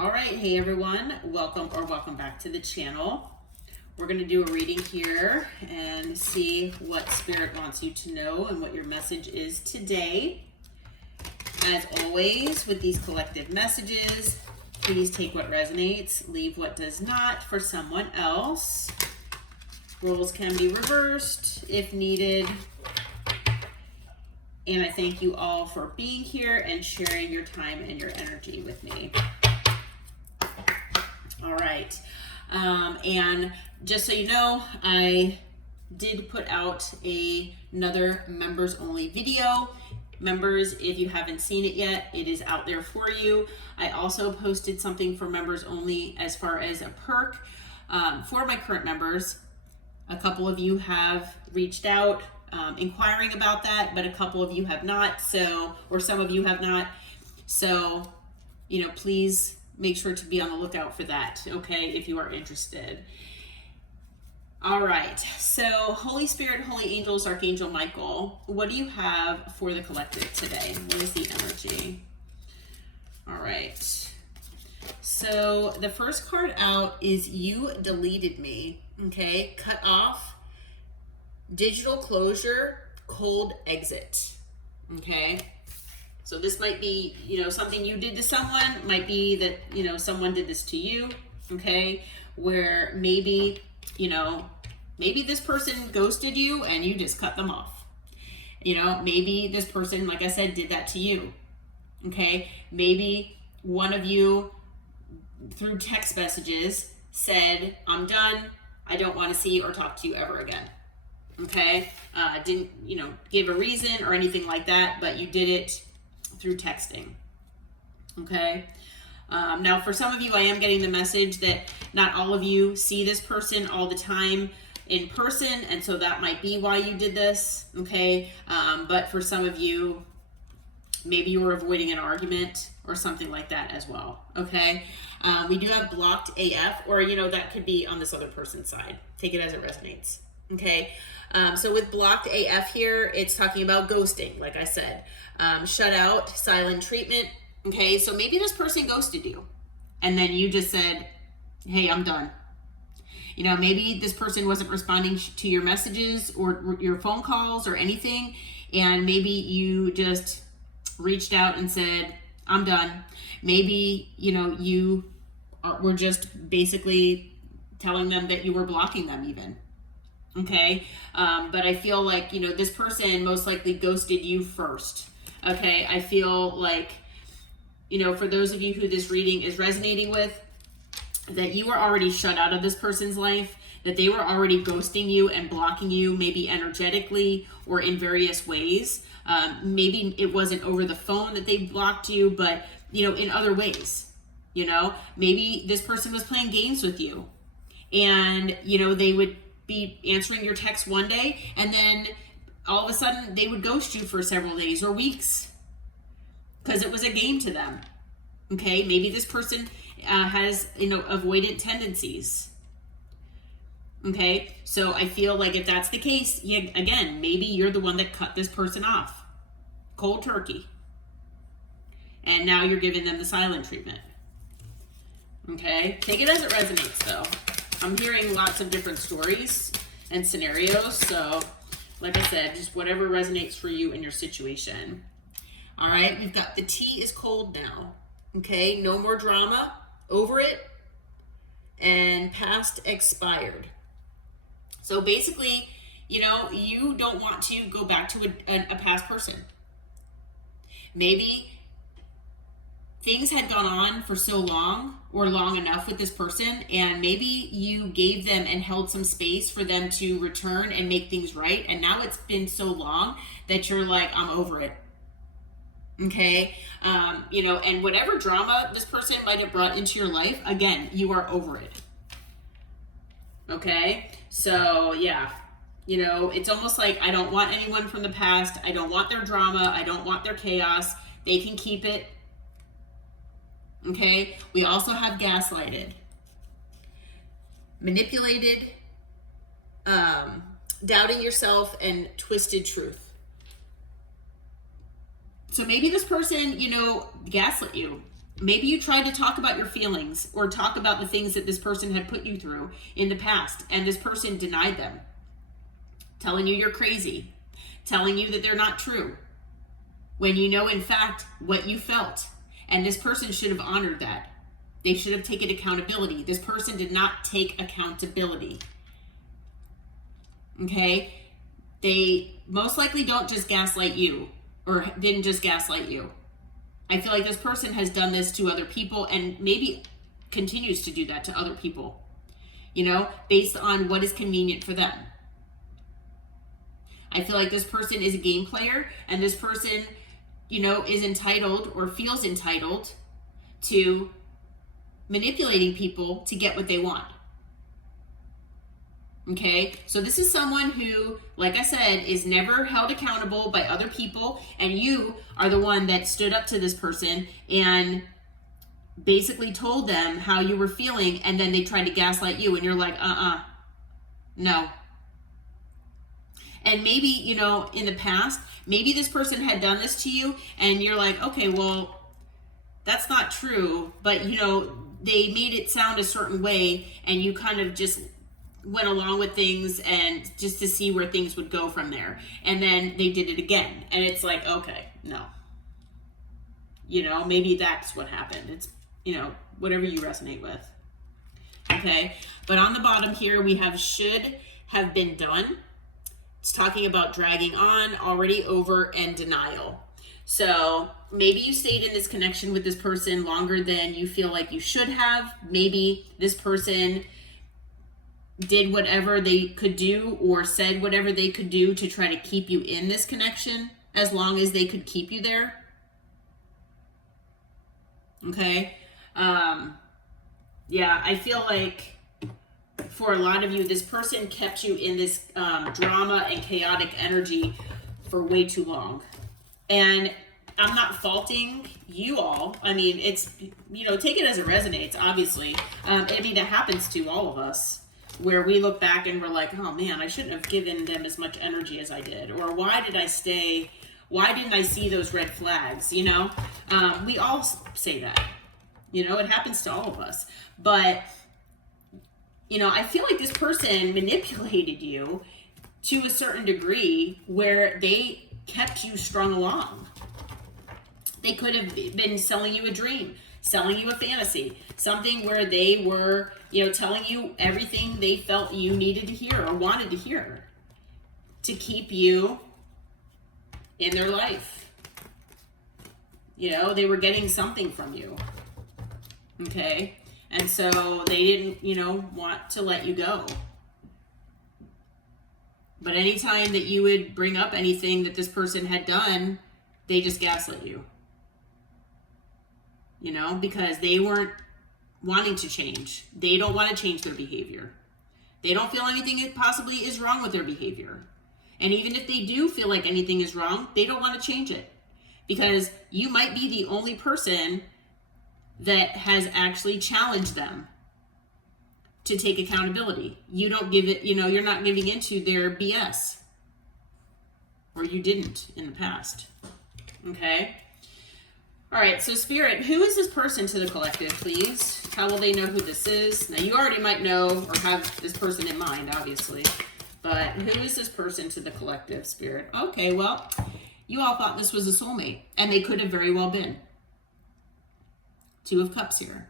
All right, hey everyone, welcome back to the channel. We're going to do a reading here and see what Spirit wants you to know and what your message is today. As always, with these collective messages, please take what resonates, leave what does not for someone else. Roles can be reversed if needed. And I thank you all for being here and sharing your time and your energy with me. All right. And just so you know, I did put out another members only video. Members, if you haven't seen it yet, it is out there for you. I also posted something for members only as far as a perk for my current members. A couple of you have reached out inquiring about that, but a couple of you have not. So, or some of you have not. So, you know, please make sure to be on the lookout for that, okay, if you are interested. All right, so Holy Spirit, Holy Angels, Archangel Michael, what do you have for the collective today? What is the energy? All right, so the first card out is You Deleted Me, okay, cut off, digital closure, cold exit, okay? So this might be, you know, something you did to someone, might be that, you know, someone did this to you, okay? Where maybe, you know, maybe this person ghosted you and you just cut them off. You know, maybe this person, like I said, did that to you, okay? Maybe one of you, through text messages, said, I'm done, I don't want to see or talk to you ever again, okay? Didn't, you know, give a reason or anything like that, but you did it through texting, okay? Now, for some of you, I am getting the message that not all of you see this person all the time in person, and so that might be why you did this, okay? But for some of you, maybe you were avoiding an argument or something like that as well, okay? We do have blocked AF, or, you know, that could be on this other person's side. Take it as it resonates, okay? So with blocked AF here, it's talking about ghosting, like I said. Shut out, silent treatment. Okay, so maybe this person ghosted you and then you just said, hey, I'm done. You know, maybe this person wasn't responding to your messages or your phone calls or anything, and maybe you just reached out and said, I'm done. Maybe, you know, you were just basically telling them that you were blocking them even. Okay, but I feel like, you know, this person most likely ghosted you first. Okay, I feel like, you know, for those of you who this reading is resonating with, that you were already shut out of this person's life, that they were already ghosting you and blocking you, maybe energetically or in various ways. Maybe it wasn't over the phone that they blocked you, but, you know, in other ways. You know, maybe this person was playing games with you and, you know, they would be answering your text one day and then all of a sudden they would ghost you for several days or weeks because it was a game to them. Okay, maybe this person has, you know, avoidant tendencies. Okay, so I feel like if that's the case, yeah, again, maybe you're the one that cut this person off cold turkey and now you're giving them the silent treatment. Okay, take it as it resonates though. I'm hearing lots of different stories and scenarios, so like I said, just whatever resonates for you in your situation. All right, we've got the tea is cold now. Okay, no more drama, over it, and past expired. So basically, you know, you don't want to go back to a past person. Maybe things had gone on for so long or long enough with this person, and maybe you gave them and held some space for them to return and make things right, and now it's been so long that you're like, I'm over it. Okay, you know, and whatever drama this person might have brought into your life, again, you are over it. Okay, so yeah, you know, it's almost like I don't want anyone from the past. I don't want their drama. I don't want their chaos. They can keep it. Okay, we also have gaslighted, manipulated, doubting yourself, and twisted truth. So maybe this person, you know, gaslit you. Maybe you tried to talk about your feelings or talk about the things that this person had put you through in the past, and this person denied them, telling you you're crazy, telling you that they're not true, when you know, in fact, what you felt. And this person should have honored that. They should have taken accountability. This person did not take accountability. Okay? They most likely don't just gaslight you, or didn't just gaslight you. I feel like this person has done this to other people and maybe continues to do that to other people, you know, based on what is convenient for them. I feel like this person is a game player, and this person, you know, is entitled or feels entitled to manipulating people to get what they want. Okay, so this is someone who, like I said, is never held accountable by other people, and you are the one that stood up to this person and basically told them how you were feeling, and then they tried to gaslight you, and you're like, no. And maybe, you know, in the past, maybe this person had done this to you, and you're like, okay, well, that's not true, but, you know, they made it sound a certain way, and you kind of just went along with things and just to see where things would go from there. And then they did it again. And it's like, okay, no. You know, maybe that's what happened. It's, you know, whatever you resonate with. Okay. But on the bottom here, we have should have been done. It's talking about dragging on, already over, and denial. So maybe you stayed in this connection with this person longer than you feel like you should have. Maybe this person did whatever they could do or said whatever they could do to try to keep you in this connection as long as they could keep you there. Okay. Yeah, I feel like for a lot of you, this person kept you in this drama and chaotic energy for way too long. And I'm not faulting you all. I mean, it's, you know, take it as it resonates, obviously. I mean, it happens to all of us, where we look back and we're like, oh man, I shouldn't have given them as much energy as I did. Or why did I stay? Why didn't I see those red flags? You know, we all say that, you know, it happens to all of us. But, you know, I feel like this person manipulated you to a certain degree where they kept you strung along. They could have been selling you a dream, selling you a fantasy, something where they were, you know, telling you everything they felt you needed to hear or wanted to hear to keep you in their life. You know, they were getting something from you. Okay? And so they didn't, you know, want to let you go. But anytime that you would bring up anything that this person had done, they just gaslit you. You know, because they weren't wanting to change. They don't want to change their behavior. They don't feel anything possibly is wrong with their behavior. And even if they do feel like anything is wrong, they don't want to change it. Because you might be the only person that has actually challenged them to take accountability. You don't give it, you know, you're not giving into their BS. Or you didn't in the past. Okay? All right, so Spirit, who is this person to the collective, please? How will they know who this is? Now, you already might know or have this person in mind, obviously. But who is this person to the collective, Spirit? Okay, well, you all thought this was a soulmate, and they could have very well been. Two of Cups here.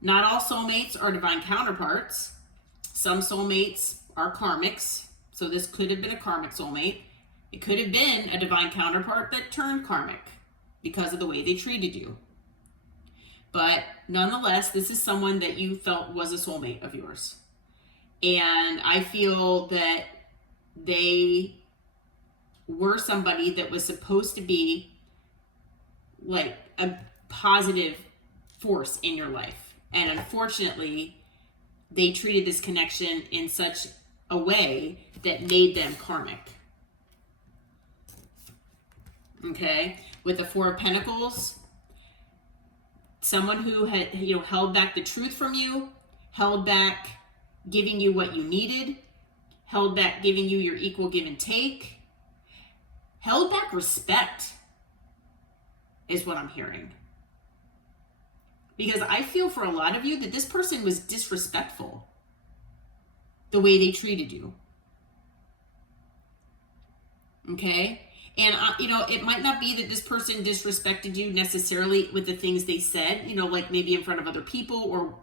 Not all soulmates are divine counterparts. Some soulmates are karmics, so this could have been a karmic soulmate. It could have been a divine counterpart that turned karmic because of the way they treated you. But nonetheless, this is someone that you felt was a soulmate of yours. And I feel that they were somebody that was supposed to be like a positive force in your life. And unfortunately, they treated this connection in such a way that made them karmic. Okay? With the Four of Pentacles, someone who had, you know, held back the truth from you, held back giving you what you needed, held back giving you your equal give and take, held back respect is what I'm hearing. Because I feel for a lot of you that this person was disrespectful the way they treated you. Okay? And, it might not be that this person disrespected you necessarily with the things they said, like maybe in front of other people or,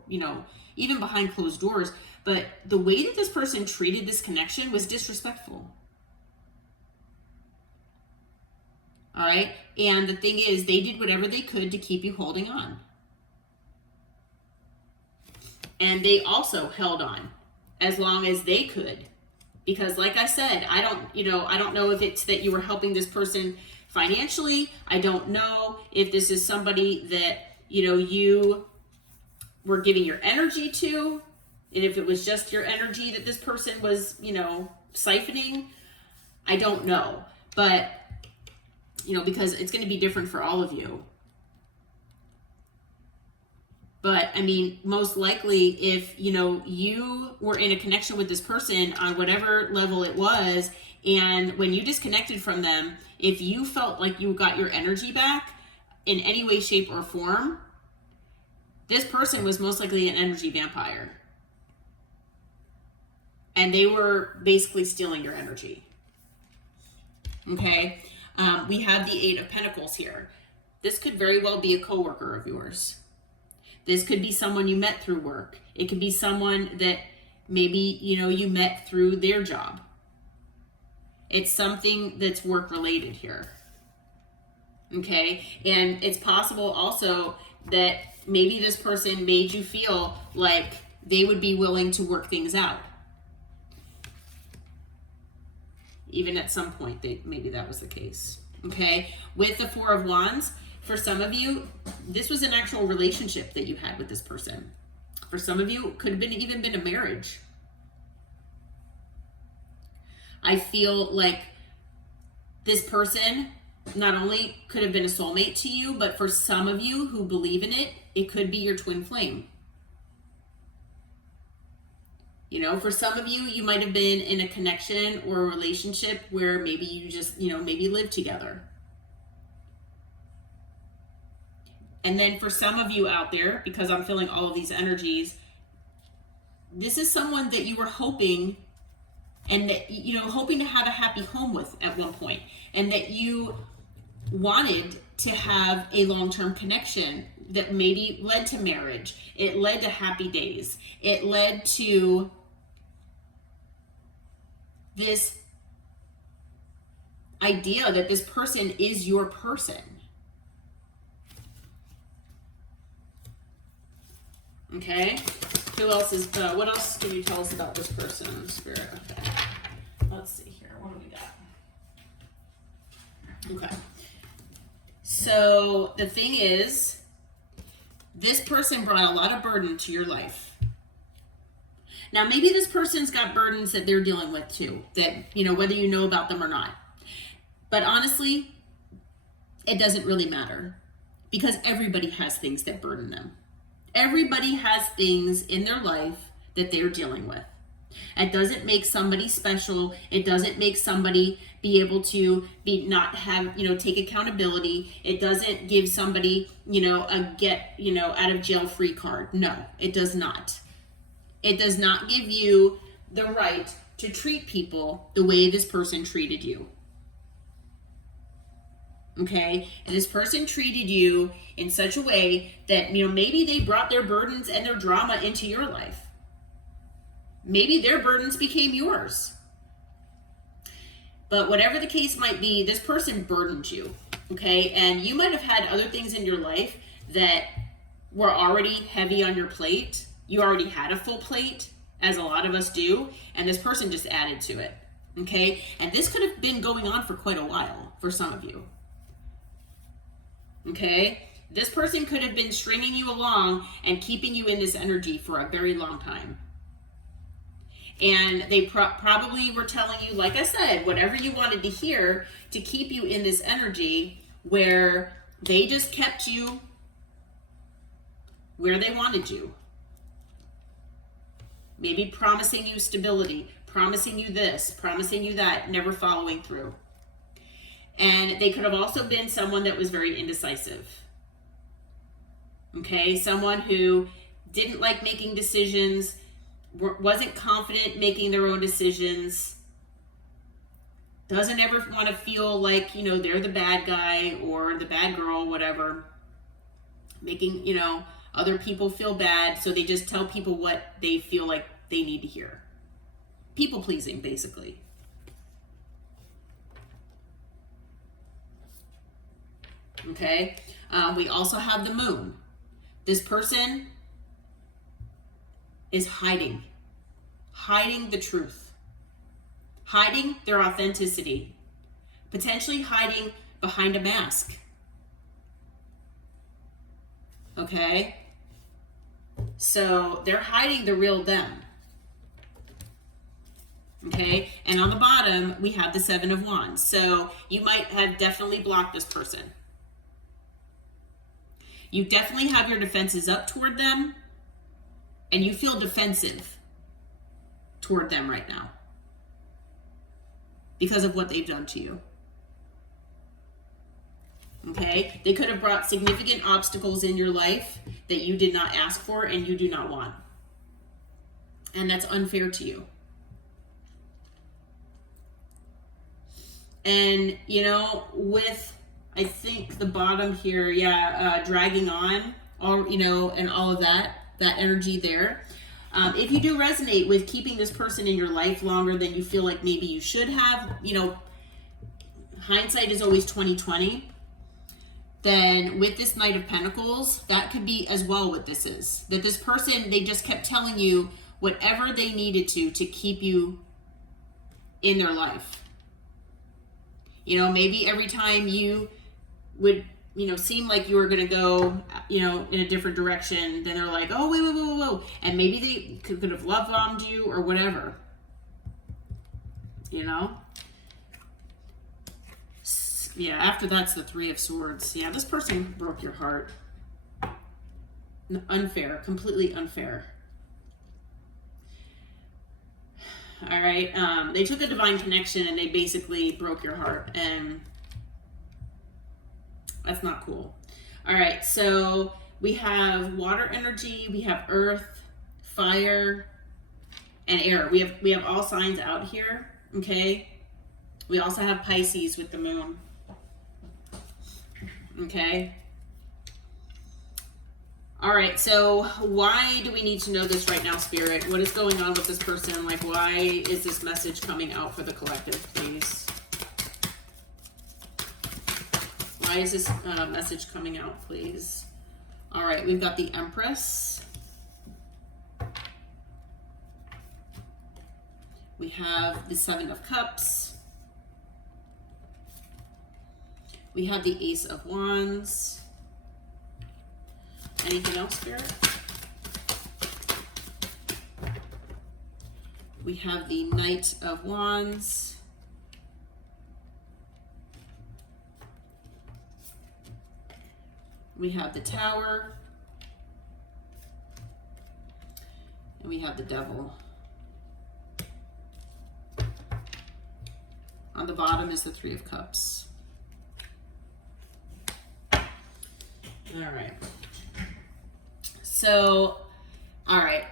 even behind closed doors. But the way that this person treated this connection was disrespectful. All right? And the thing is, they did whatever they could to keep you holding on. And they also held on as long as they could. Because like I said, I don't know if it's that you were helping this person financially. I don't know if this is somebody that, you were giving your energy to. And if it was just your energy that this person was, siphoning. I don't know. But, because it's going to be different for all of you. But I mean, most likely if, you were in a connection with this person on whatever level it was, and when you disconnected from them, if you felt like you got your energy back in any way, shape, or form, this person was most likely an energy vampire. And they were basically stealing your energy. Okay? We have the 8 of Pentacles here. This could very well be a coworker of yours. This could be someone you met through work. It could be someone that maybe, you met through their job. It's something that's work related here. Okay? And it's possible also that maybe this person made you feel like they would be willing to work things out. Even at some point, maybe that was the case. Okay? With the 4 of Wands, for some of you, this was an actual relationship that you had with this person. For some of you, it could have even been a marriage. I feel like this person not only could have been a soulmate to you, but for some of you who believe in it, it could be your twin flame. For some of you, you might have been in a connection or a relationship where maybe you just, maybe live together. And then for some of you out there, because I'm feeling all of these energies, this is someone that you were hoping and that, hoping to have a happy home with at one point, and that you wanted to have a long-term connection that maybe led to marriage. It led to happy days. It led to this idea that this person is your person. Okay, who else is, what else can you tell us about this person, Spirit? Okay, let's see here, what do we got? Okay, so the thing is, this person brought a lot of burden to your life. Now, maybe this person's got burdens that they're dealing with too, that, whether you know about them or not. But honestly, it doesn't really matter, because everybody has things that burden them. Everybody has things in their life that they're dealing with. It doesn't make somebody special. It doesn't make somebody be able to not have, take accountability. It doesn't give somebody, a get, out of jail free card. No, it does not. It does not give you the right to treat people the way this person treated you. Okay, and this person treated you in such a way that, maybe they brought their burdens and their drama into your life. Maybe their burdens became yours. But whatever the case might be, this person burdened you, okay? And you might have had other things in your life that were already heavy on your plate. You already had a full plate, as a lot of us do, and this person just added to it, okay? And this could have been going on for quite a while for some of you. Okay, this person could have been stringing you along and keeping you in this energy for a very long time. And they probably were telling you, like I said, whatever you wanted to hear to keep you in this energy where they just kept you where they wanted you. Maybe promising you stability, promising you this, promising you that, never following through. And they could have also been someone that was very indecisive. Okay, someone who didn't like making decisions, wasn't confident making their own decisions, doesn't ever want to feel like, you know, they're the bad guy or the bad girl, whatever, making, you know, other people feel bad, so they just tell people what they feel like they need to hear. People pleasing, basically. Okay, we also have the moon. This person is hiding the truth, hiding their authenticity, potentially hiding behind a mask. Okay, so they're hiding the real them. Okay, and on the bottom we have the Seven of Wands. So you might have definitely blocked this person. You definitely have your defenses up toward them, and you feel defensive toward them right now because of what they've done to you. Okay, they could have brought significant obstacles in your life that you did not ask for and you do not want, and that's unfair to you. And you know, with, I think the bottom here, dragging on, all, you know, and all of that energy there. If you do resonate with keeping this person in your life longer than you feel like maybe you should have, you know, hindsight is always 20/20. Then with this Knight of Pentacles, that could be as well what this is. That this person, they just kept telling you whatever they needed to keep you in their life. You know, maybe every time you would, you know, seem like you were going to go, you know, in a different direction, then they're like, oh, wait. And maybe they could have love bombed you or whatever. You know? Yeah, after that's the Three of Swords. Yeah, this person broke your heart. Unfair, completely unfair. All right, they took a divine connection and they basically broke your heart, and that's not cool. All right, so we have water energy, we have earth, fire, and air. We have all signs out here, okay? We also have Pisces with the moon. Okay. All right, so why do we need to know this right now, Spirit? What is going on with this person? Like, why is this message coming out for the collective, please? Why is this message coming out, please? All right, we've got the Empress. We have the Seven of Cups. We have the Ace of Wands. Anything else, Spirit? We have the Knight of Wands. We have the Tower. And we have the Devil. On the bottom is the Three of Cups. All right. So, all right.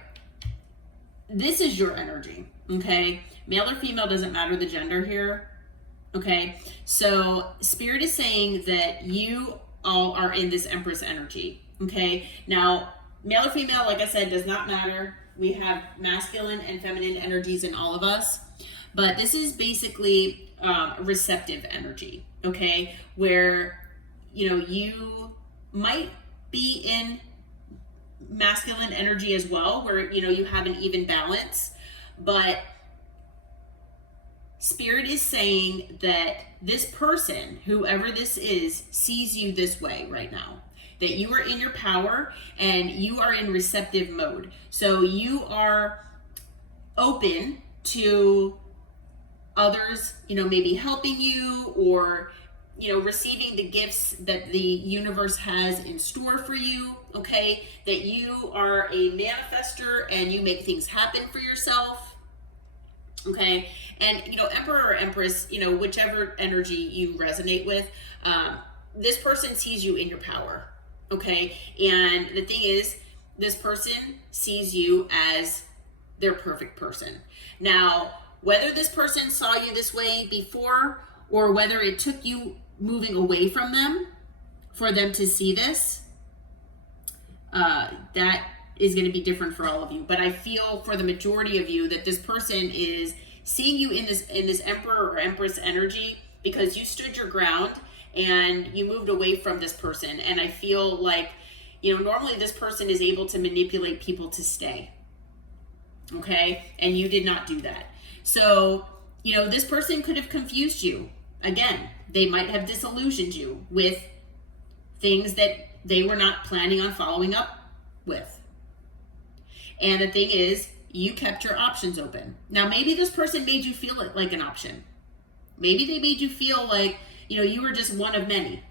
This is your energy, okay? Male or female, doesn't matter the gender here, okay? So, Spirit is saying that you all are in this Empress energy, okay? Now, male or female, like I said, does not matter. We have masculine and feminine energies in all of us, but this is basically receptive energy, okay? Where, you know, you might be in masculine energy as well, where, you know, you have an even balance, but Spirit is saying that this person, whoever this is, sees you this way right now, that you are in your power and you are in receptive mode. So you are open to others, you know, maybe helping you, or, you know, receiving the gifts that the universe has in store for you, okay? That you are a manifester and you make things happen for yourself, okay? And, you know, Emperor or Empress, you know, whichever energy you resonate with, this person sees you in your power, Okay. And the thing is, this person sees you as their perfect person. Now, whether this person saw you this way before or whether it took you moving away from them for them to see this, that is going to be different for all of you. But I feel for the majority of you that this person is seeing you in this Emperor or Empress energy because you stood your ground and you moved away from this person. And I feel like, normally this person is able to manipulate people to stay. Okay? And you did not do that. So, this person could have confused you. Again, they might have disillusioned you with things that they were not planning on following up with. And the thing is, you kept your options open. Now, maybe this person made you feel like an option. Maybe they made you feel like, you were just one of many.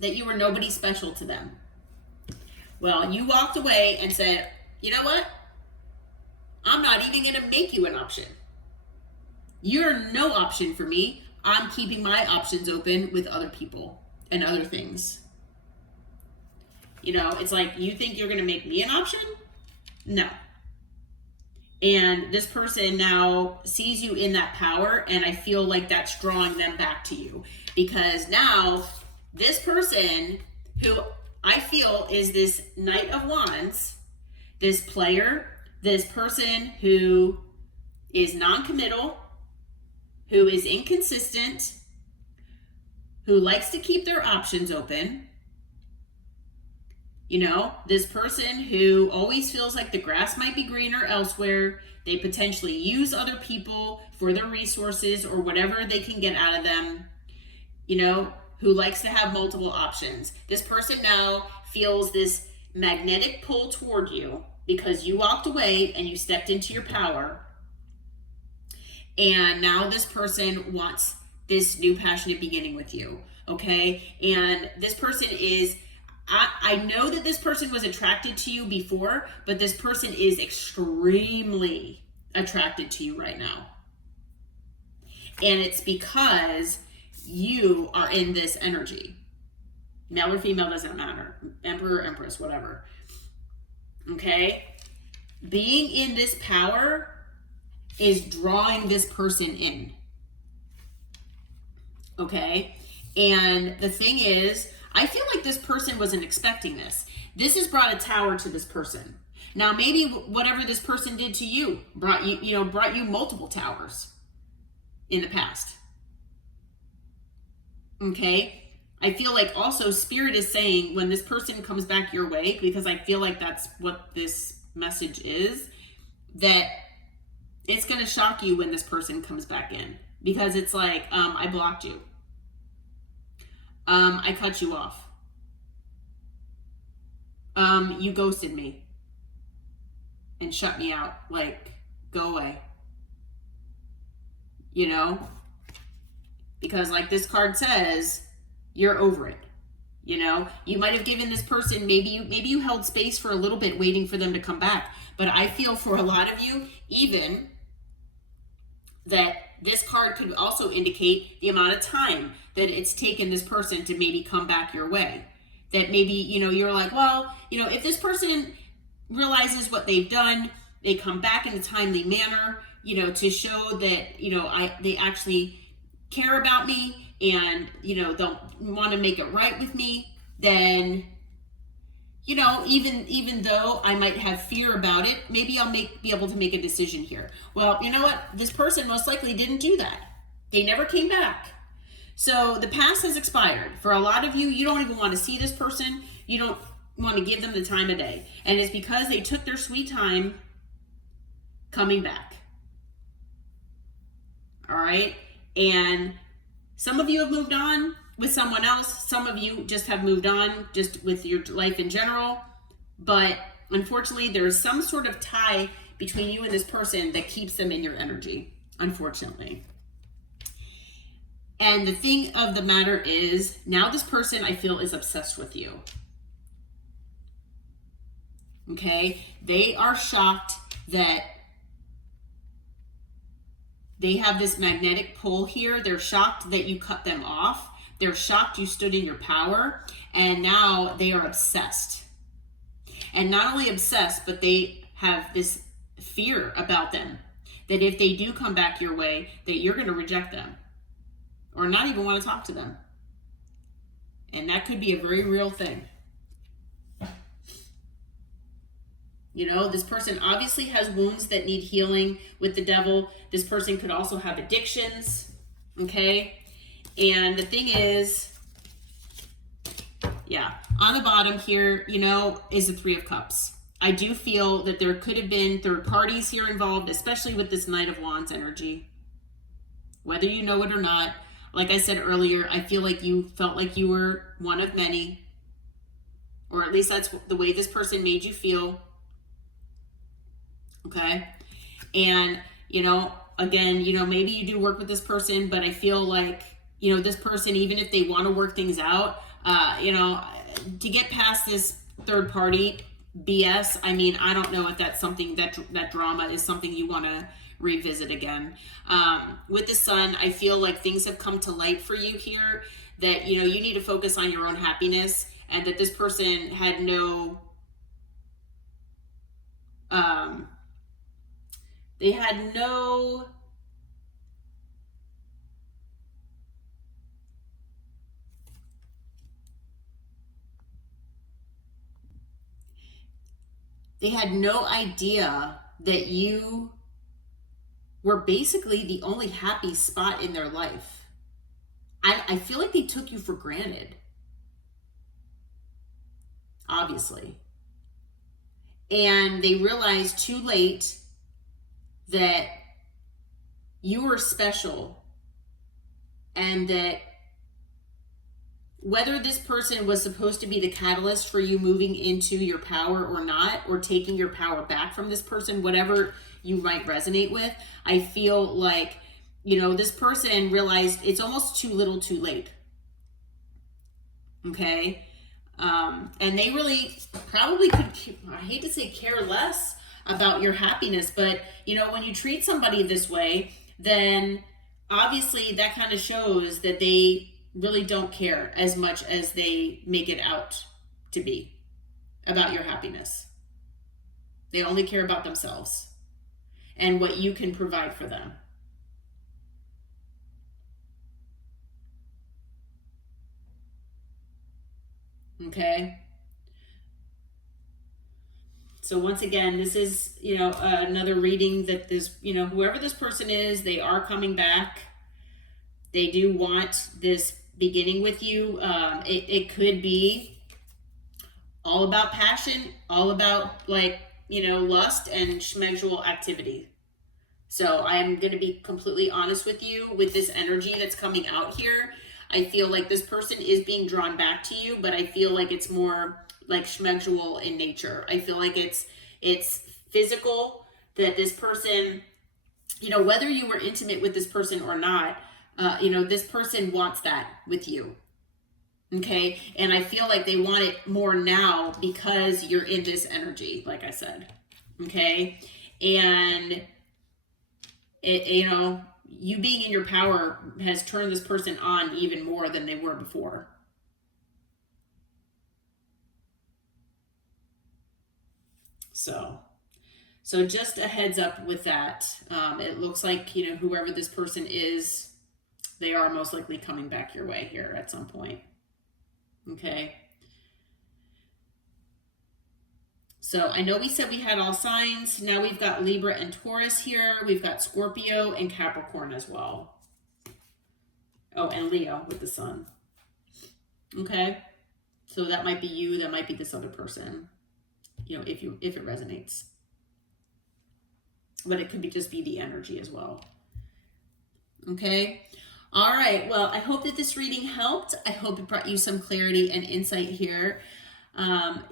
That you were nobody special to them. Well, you walked away and said, you know what? I'm not even going to make you an option. You're no option for me. I'm keeping my options open with other people and other things. It's like, you think you're going to make me an option? No. And this person now sees you in that power, and I feel like that's drawing them back to you. Because now, this person, who I feel is this Knight of Wands, this player, this person who is non-committal, who is inconsistent, who likes to keep their options open, this person who always feels like the grass might be greener elsewhere. They potentially use other people for their resources or whatever they can get out of them, who likes to have multiple options. This person now feels this magnetic pull toward you because you walked away and you stepped into your power. And now this person wants this new passionate beginning with you, okay? And this person is, I know that this person was attracted to you before, but this person is extremely attracted to you right now. And it's because you are in this energy. Male or female doesn't matter. Emperor, Empress, whatever. Okay? Being in this power is drawing this person in. Okay? And the thing is, I feel like this person wasn't expecting this. This has brought a tower to this person. Now, maybe whatever this person did to you brought you multiple towers in the past. Okay? I feel like also Spirit is saying when this person comes back your way, because I feel like that's what this message is, that it's going to shock you when this person comes back in. Because it's like, I blocked you. I cut you off. You ghosted me and shut me out. Like, go away. Because like this card says, you're over it. You might have given this person, maybe you held space for a little bit waiting for them to come back. But I feel for a lot of you, even that this card could also indicate the amount of time that it's taken this person to maybe come back your way. That maybe, you're like, well, if this person realizes what they've done, they come back in a timely manner, to show that, they actually care about me and, don't want to make it right with me, then, even though I might have fear about it, maybe I'll be able to make a decision here. Well, you know what? This person most likely didn't do that. They never came back. So the past has expired. For a lot of you, you don't even want to see this person. You don't want to give them the time of day. And it's because they took their sweet time coming back. All right? And some of you have moved on with someone else. Some of you just have moved on just with your life in general. But unfortunately, there is some sort of tie between you and this person that keeps them in your energy, unfortunately. And the thing of the matter is, now this person, I feel, is obsessed with you. Okay? They are shocked that they have this magnetic pull here. They're shocked that you cut them off. They're shocked you stood in your power, and now they are obsessed. And not only obsessed, but they have this fear about them, that if they do come back your way, that you're going to reject them or not even want to talk to them. And that could be a very real thing. You know, this person obviously has wounds that need healing with the devil. This person could also have addictions, okay? And the thing is, yeah, on the bottom here, you know, is the Three of Cups. I do feel that there could have been third parties here involved, especially with this Knight of Wands energy. Whether you know it or not, like I said earlier, I feel like you felt like you were one of many, or at least that's the way this person made you feel. Okay. And, you know, again, you know, maybe you do work with this person, but I feel like, you know, this person, even if they want to work things out, you know, to get past this third party BS, I mean, I don't know if that's something that drama is something you want to revisit again. With the Sun, I feel like things have come to light for you here, that, you know, you need to focus on your own happiness, and that this person had no, they had no, idea that you were basically the only happy spot in their life. I feel like they took you for granted, obviously. And they realized too late that you were special, and that whether this person was supposed to be the catalyst for you moving into your power or not, or taking your power back from this person, whatever you might resonate with, I feel like, you know, this person realized it's almost too little too late. Okay. And they really probably could, I hate to say care less about your happiness, but, you know, when you treat somebody this way, then obviously that kind of shows that they really don't care as much as they make it out to be about your happiness. They only care about themselves and what you can provide for them. Okay. So once again, this is, you know, another reading that this, you know, whoever this person is, they are coming back. They do want this beginning with you. It could be all about passion, all about, like, you know, lust and schmegsual activity. So I am going to be completely honest with you with this energy that's coming out here. I feel like this person is being drawn back to you, but I feel like it's more like schmegsual in nature. I feel like it's physical, that this person, you know, whether you were intimate with this person or not, you know, this person wants that with you. Okay. And I feel like they want it more now because you're in this energy, like I said. Okay. And it, you know, you being in your power has turned this person on even more than they were before. So just a heads up with that. It looks like, you know, whoever this person is, they are most likely coming back your way here at some point. Okay. So I know we said we had all signs. Now we've got Libra and Taurus here. We've got Scorpio and Capricorn as well. Oh, and Leo with the Sun. Okay. So that might be you. That might be this other person, you know, if it resonates. But it could be just be the energy as well. Okay. All right. Well, I hope that this reading helped. I hope it brought you some clarity and insight here.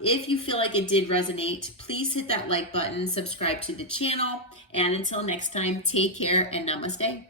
If you feel like it did resonate, please hit that like button, subscribe to the channel, and until next time, take care and namaste.